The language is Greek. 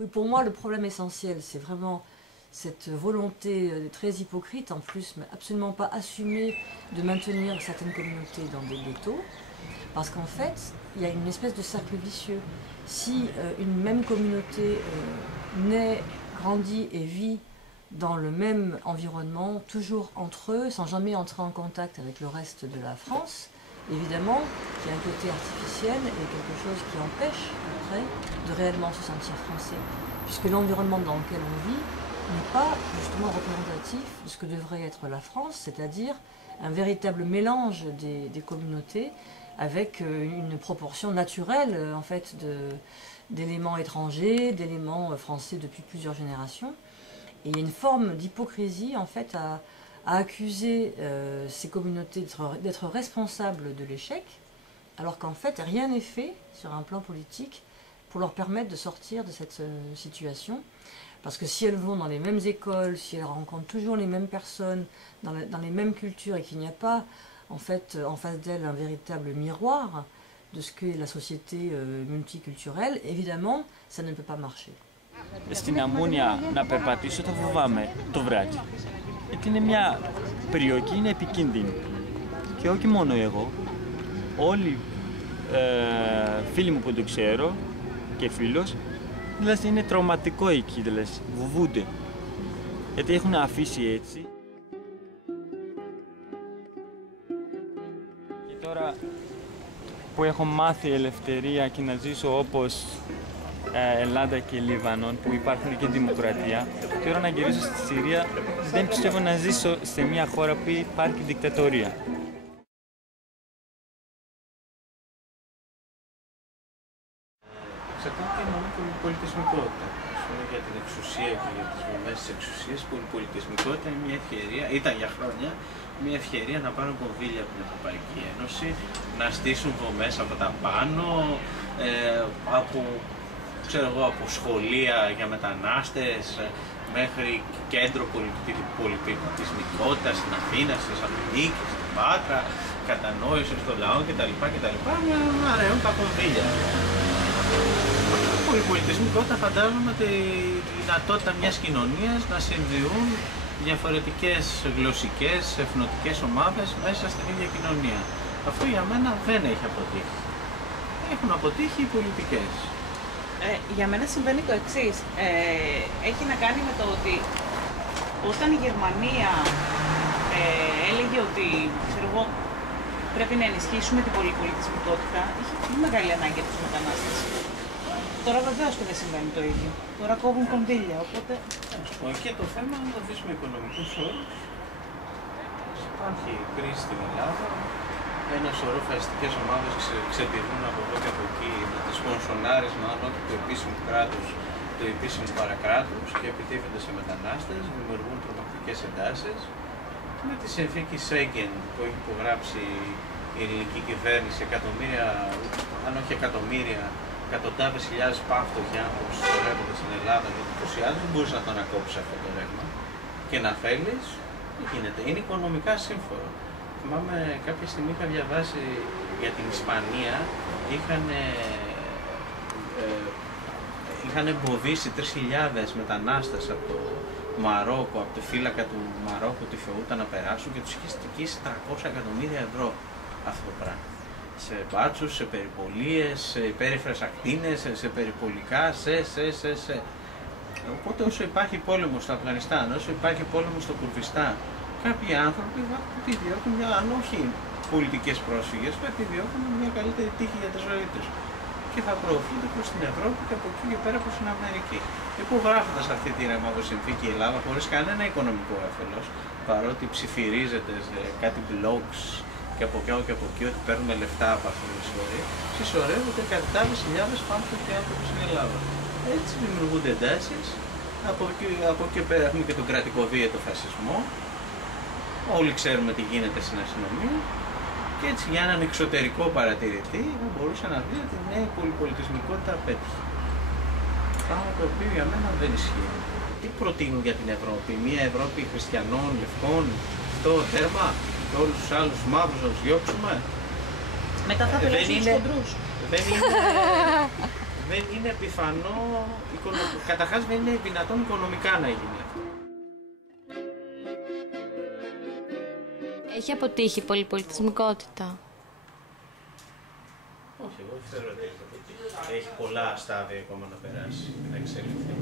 Oui, pour moi, le problème essentiel, c'est vraiment cette volonté très hypocrite, en plus, mais absolument pas assumée, de maintenir certaines communautés dans des ghettos. Parce qu'en fait, il y a une espèce de cercle vicieux. Si une même communauté naît, grandit et vit dans le même environnement, toujours entre eux, sans jamais entrer en contact avec le reste de la France, évidemment, il y a un côté artificiel et quelque chose qui empêche après de réellement se sentir français. Puisque l'environnement dans lequel on vit n'est pas justement représentatif de ce que devrait être la France, c'est-à-dire un véritable mélange des communautés avec une proportion naturelle en fait d'éléments étrangers, d'éléments français depuis plusieurs générations. Et il y a une forme d'hypocrisie en fait à accuser ces communautés d'être responsables de l'échec, alors qu'en fait rien n'est fait sur un plan politique pour leur permettre de sortir de cette situation. Parce que si elles vont dans les mêmes écoles, si elles rencontrent toujours les mêmes personnes, dans les mêmes cultures, et qu'il n'y a pas en fait en face d'elles un véritable miroir de ce qu'est la société multiculturelle, évidemment ça ne peut pas marcher. Στην Αμμούνια να περπατήσω θα φοβάμαι το βράδυ. Γιατί είναι μια περιοχή, είναι επικίνδυνη. Και όχι μόνο εγώ, όλοι φίλοι μου που το ξέρω και φίλος, δηλαδή είναι τραυματικό εκεί, δηλαδή φοβούνται. Γιατί έχουν αφήσει έτσι. Και τώρα που έχω μάθει ελευθερία και να ζήσω όπως Ελλάδα και Λίβανο, που υπάρχουν και δημοκρατία, τώρα να γυρίσω στη Συρία δεν πιστεύω να ζήσω σε μια χώρα που υπάρχει δικτατορία. Εξαρτάται μόνο από την πολιτισμικότητα. Για την εξουσία και για τις δομές της εξουσίας, που η πολιτισμικότητα είναι μια ευκαιρία, ήταν για χρόνια μια ευκαιρία να πάρουν κονδύλια από την Ευρωπαϊκή Ένωση, να στήσουν δομές από τα πάνω, από σχολεία για μετανάστες, μέχρι κέντρο πολιτισμικότητας στην Αθήνα, στη Θεσσαλονίκη, στην Πάτρα, κατανόηση των λαών κτλ. Να ρέουν τα κονδύλια. Η πολιτισμικότητα φαντάζομαι τη δυνατότητα μιας κοινωνίας να συνδυούν διαφορετικές γλωσσικές, εθνοτικές ομάδες μέσα στην ίδια κοινωνία. Αυτό για μένα δεν έχει αποτύχει. Έχουν αποτύχει οι πολιτικές. Για μένα συμβαίνει το εξής. Έχει να κάνει με το ότι όταν η Γερμανία έλεγε ότι πρέπει να ενισχύσουμε την πολυπολιτισμικότητα, είχε πολύ μεγάλη ανάγκη για τους μετανάστες. Τώρα βεβαίως και δεν συμβαίνει το ίδιο. Τώρα κόβουν κονδύλια, οπότε... Και το θέμα, αν το αφήσουμε οικονομικούς όρους, υπάρχει κρίση στην Ελλάδα. Ένα σωρό φασιστικές ομάδες ξεπηδούν από εδώ και από εκεί με τις κονσονάρες μάλλον όχι του επίσημου κράτους, του επίσημου παρακράτους και επιτίθενται σε μετανάστες, δημιουργούν τρομακτικές εντάσεις. Με τη συνθήκη Σέγγεν που έχει υπογράψει η ελληνική κυβέρνηση, εκατομμύρια, αν όχι εκατομμύρια, εκατοντάδες χιλιάδες πάυτοχοι άνθρωποι συσσωρεύονται στην Ελλάδα, γιατί ούτως ή άλλως δεν μπορείς να το ανακόψεις αυτό το ρεύμα και να θέλεις, δεν γίνεται. Είναι οικονομικά σύμφωνο. Θυμάμαι κάποια στιγμή είχα διαβάσει για την Ισπανία, είχαν εμποδίσει 3.000 μετανάστες από το Μαρόκο, από τη φύλακα του Μαρόκου, τη Φεούτα να περάσουν και τους είχε στοιχήσει 300 εκατομμύρια ευρώ αυτό το πράγμα. Σε μπάτσους, σε περιπολίες, σε υπέρυφρες ακτίνες, σε περιπολικά, Οπότε όσο υπάρχει πόλεμος στο Αφγανιστάν, όσο υπάρχει πόλεμος στο Κουρδιστάν, κάποιοι άνθρωποι επιδιώκουν αν όχι πολιτικές πρόσφυγες, επιδιώκουν μια καλύτερη τύχη για τη ζωή τους. Και θα προωθούνται προς την Ευρώπη και από εκεί και πέρα προς την Αμερική. Υπογράφοντας αυτή τη ρεμαδοσυνθήκη η Ελλάδα χωρίς κανένα οικονομικό όφελος, παρότι ψιθυρίζεται σε κάτι blogs και από εκεί και από εκεί ότι παίρνουμε λεφτά από αυτή την ιστορία, συσσωρεύονται εκατοντάδες χιλιάδες άνθρωποι και άνθρωποι στην Ελλάδα. Έτσι δημιουργούνται εντάσεις. Από εκεί και πέρα έχουμε και τον κρατικοδίαιτο φασισμό. Όλοι ξέρουμε τι γίνεται στην αστυνομία. Και έτσι για έναν εξωτερικό παρατηρητή θα μπορούσε να δει ότι ναι, η πολυπολιτισμικότητα απέτυχε. Πράγμα το οποίο για μένα δεν ισχύει. Τι προτείνουν για την Ευρώπη, μια Ευρώπη χριστιανών, λευκών, αυτό τέρμα, και όλους τους άλλους μαύρους να τους διώξουμε. Μετά θα απελευθερώσουν τους χοντρούς. δεν είναι πιθανό, καταρχάς δεν είναι δυνατόν οικονομικά να γίνει αυτό. Έχει αποτύχει η πολυπολιτισμικότητα? Όχι, εγώ θεωρώ ότι έχει πολλά στάδια ακόμα να περάσει, να εξελιχθεί.